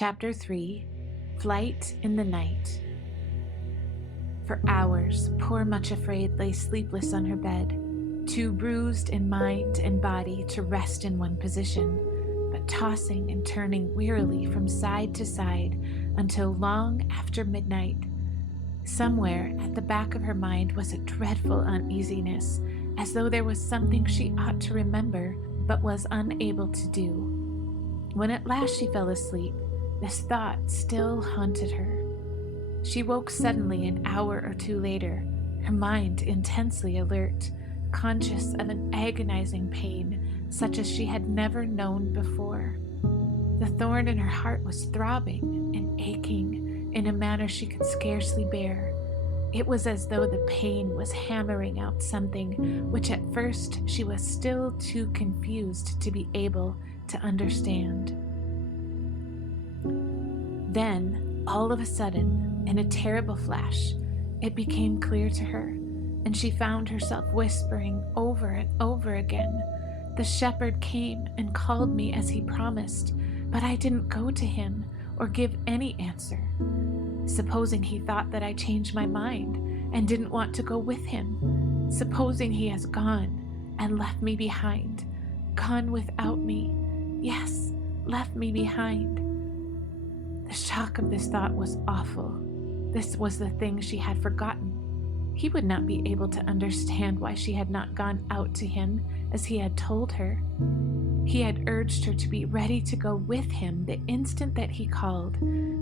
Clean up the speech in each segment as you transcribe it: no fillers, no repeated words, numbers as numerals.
Chapter 3, Flight in the Night. For hours, poor Much Afraid lay sleepless on her bed, too bruised in mind and body to rest in one position, but tossing and turning wearily from side to side until long after midnight. Somewhere at the back of her mind was a dreadful uneasiness, as though there was something she ought to remember but was unable to do. When at last she fell asleep, this thought still haunted her. She woke suddenly an hour or two later, her mind intensely alert, conscious of an agonizing pain such as she had never known before. The thorn in her heart was throbbing and aching in a manner she could scarcely bear. It was as though the pain was hammering out something which at first she was still too confused to be able to understand. Then, all of a sudden, in a terrible flash, it became clear to her, and she found herself whispering over and over again, "The shepherd came and called me as he promised, but I didn't go to him or give any answer. Supposing he thought that I changed my mind and didn't want to go with him. Supposing he has gone and left me behind, gone without me. Yes, left me behind." The shock of this thought was awful. This was the thing she had forgotten. He would not be able to understand why she had not gone out to him as he had told her. He had urged her to be ready to go with him the instant that he called,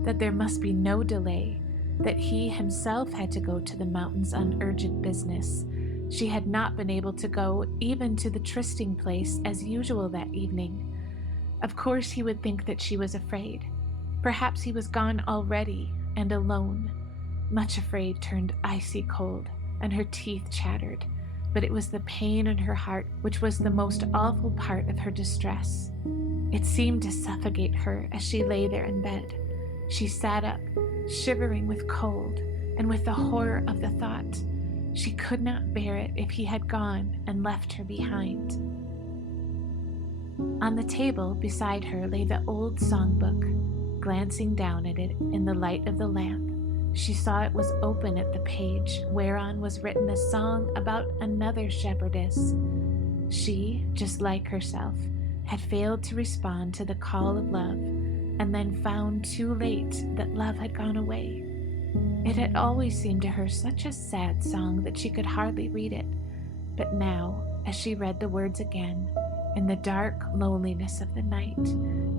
that there must be no delay, that he himself had to go to the mountains on urgent business. She had not been able to go even to the trysting place as usual that evening. Of course he would think that she was afraid. Perhaps he was gone already and alone. Much Afraid turned icy cold, and her teeth chattered, but it was the pain in her heart which was the most awful part of her distress. It seemed to suffocate her as she lay there in bed. She sat up, shivering with cold, and with the horror of the thought. She could not bear it if he had gone and left her behind. On the table beside her lay the old songbook. Glancing down at it in the light of the lamp, she saw it was open at the page whereon was written a song about another shepherdess. She, just like herself, had failed to respond to the call of love, and then found too late that love had gone away. It had always seemed to her such a sad song that she could hardly read it, but now, as she read the words again, in the dark loneliness of the night,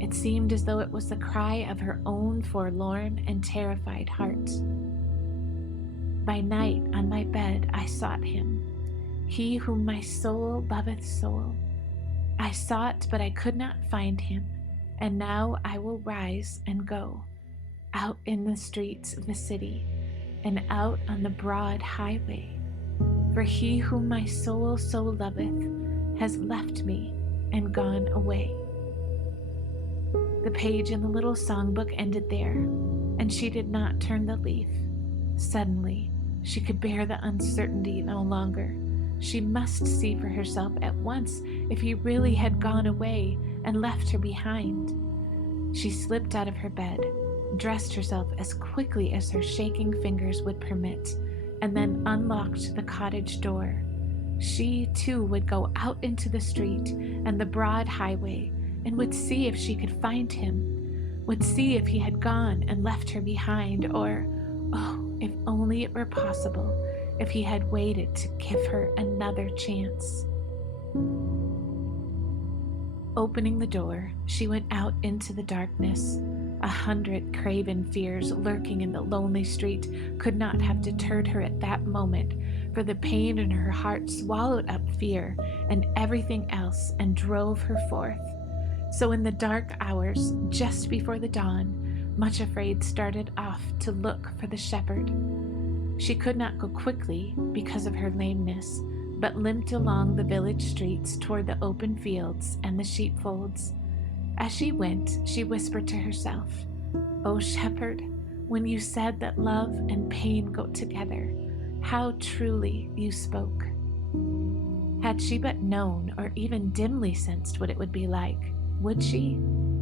it seemed as though it was the cry of her own forlorn and terrified heart. "By night on my bed I sought him, he whom my soul loveth soul. I sought, but I could not find him, and now I will rise and go, out in the streets of the city, and out on the broad highway. For he whom my soul so loveth has left me and gone away." The page in the little songbook ended there, and she did not turn the leaf. Suddenly, she could bear the uncertainty no longer. She must see for herself at once if he really had gone away and left her behind. She slipped out of her bed, dressed herself as quickly as her shaking fingers would permit, and then unlocked the cottage door. She, too, would go out into the street and the broad highway, and would see if she could find him, would see if he had gone and left her behind, or, oh, if only it were possible, if he had waited to give her another chance. Opening the door, she went out into the darkness. 100 craven fears lurking in the lonely street could not have deterred her at that moment, for the pain in her heart swallowed up fear and everything else and drove her forth. So in the dark hours, just before the dawn, Much Afraid started off to look for the shepherd. She could not go quickly because of her lameness, but limped along the village streets toward the open fields and the sheepfolds. As she went, she whispered to herself, "O shepherd, when you said that love and pain go together, how truly you spoke." Had she but known or even dimly sensed what it would be like, would she?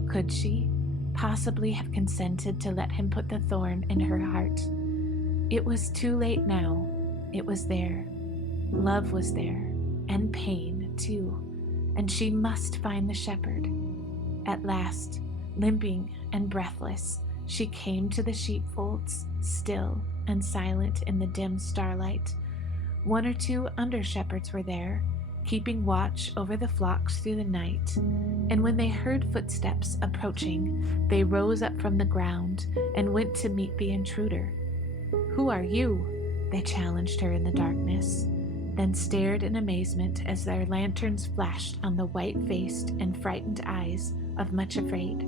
Could she? possibly have consented to let him put the thorn in her heart. It was too late now. It was there. Love was there, and pain, too, and she must find the shepherd. At last, limping and breathless, she came to the sheepfolds, still and silent in the dim starlight. One or two under-shepherds were there, keeping watch over the flocks through the night, and when they heard footsteps approaching, they rose up from the ground and went to meet the intruder. "Who are you?" they challenged her in the darkness, then stared in amazement as their lanterns flashed on the white-faced and frightened eyes of Much Afraid.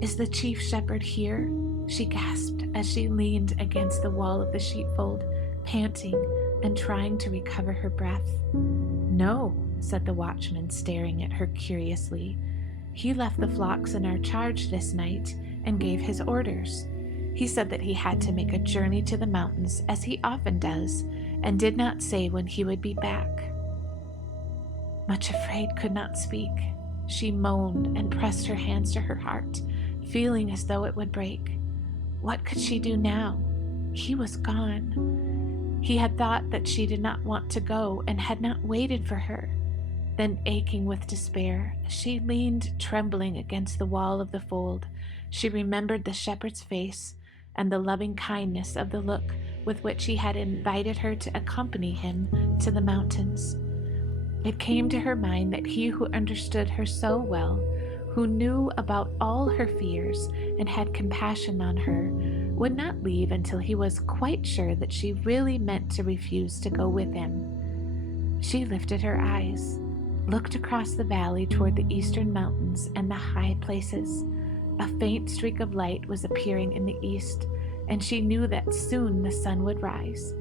"Is the chief shepherd here?" she gasped as she leaned against the wall of the sheepfold, panting and trying to recover her breath. "No," said the watchman, staring at her curiously. "He left the flocks in our charge this night and gave his orders. He said that he had to make a journey to the mountains, as he often does, and did not say when he would be back." Much Afraid could not speak. She moaned and pressed her hands to her heart, feeling as though it would break. What could she do now? He was gone. He had thought that she did not want to go and had not waited for her. Then, aching with despair, she leaned trembling against the wall of the fold. She remembered the shepherd's face and the loving kindness of the look with which he had invited her to accompany him to the mountains. It came to her mind that he who understood her so well, who knew about all her fears and had compassion on her, would not leave until he was quite sure that she really meant to refuse to go with him. She lifted her eyes, looked across the valley toward the eastern mountains and the high places. A faint streak of light was appearing in the east, and she knew that soon the sun would rise.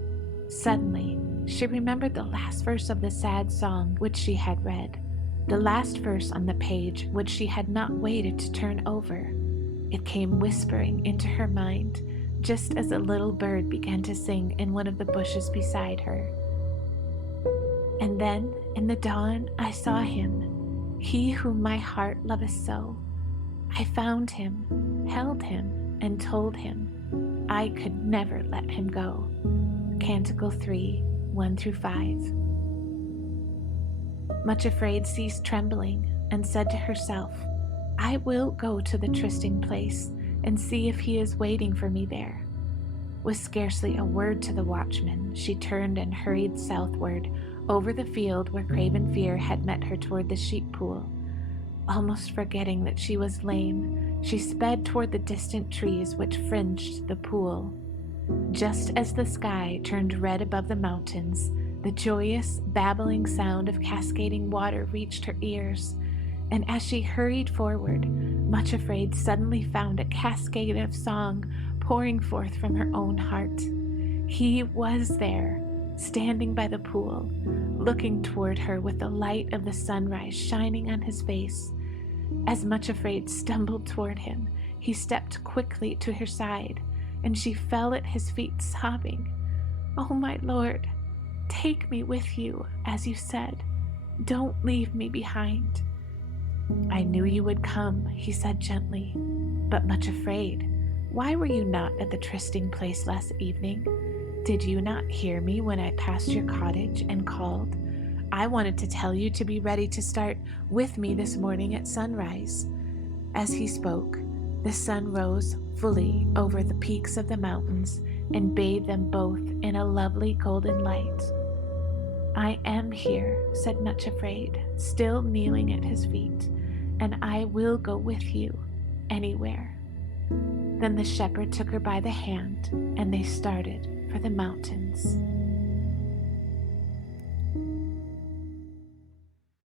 Suddenly, she remembered the last verse of the sad song which she had read, the last verse on the page which she had not waited to turn over. It came whispering into her mind, just as a little bird began to sing in one of the bushes beside her. "And then, in the dawn, I saw him, he whom my heart loveth so. I found him, held him, and told him I could never let him go." Canticle 3, 1-5. Much Afraid ceased trembling and said to herself, "I will go to the trysting place and see if he is waiting for me there." With scarcely a word to the watchman, she turned and hurried southward over the field where Craven Fear had met her toward the sheep pool. Almost forgetting that she was lame, she sped toward the distant trees which fringed the pool. Just as the sky turned red above the mountains, the joyous, babbling sound of cascading water reached her ears, and as she hurried forward, Much Afraid suddenly found a cascade of song pouring forth from her own heart. He was there, standing by the pool, looking toward her with the light of the sunrise shining on his face. As Much Afraid stumbled toward him, he stepped quickly to her side, and she fell at his feet sobbing, "Oh, my Lord, take me with you, as you said. Don't leave me behind." "I knew you would come," he said gently, "but Much Afraid, why were you not at the trysting place last evening? Did you not hear me when I passed your cottage and called? I wanted to tell you to be ready to start with me this morning at sunrise." As he spoke, the sun rose fully over the peaks of the mountains and bathed them both in a lovely golden light. "I am here," said Much Afraid, still kneeling at his feet, "and I will go with you anywhere." Then the shepherd took her by the hand, and they started for the mountains.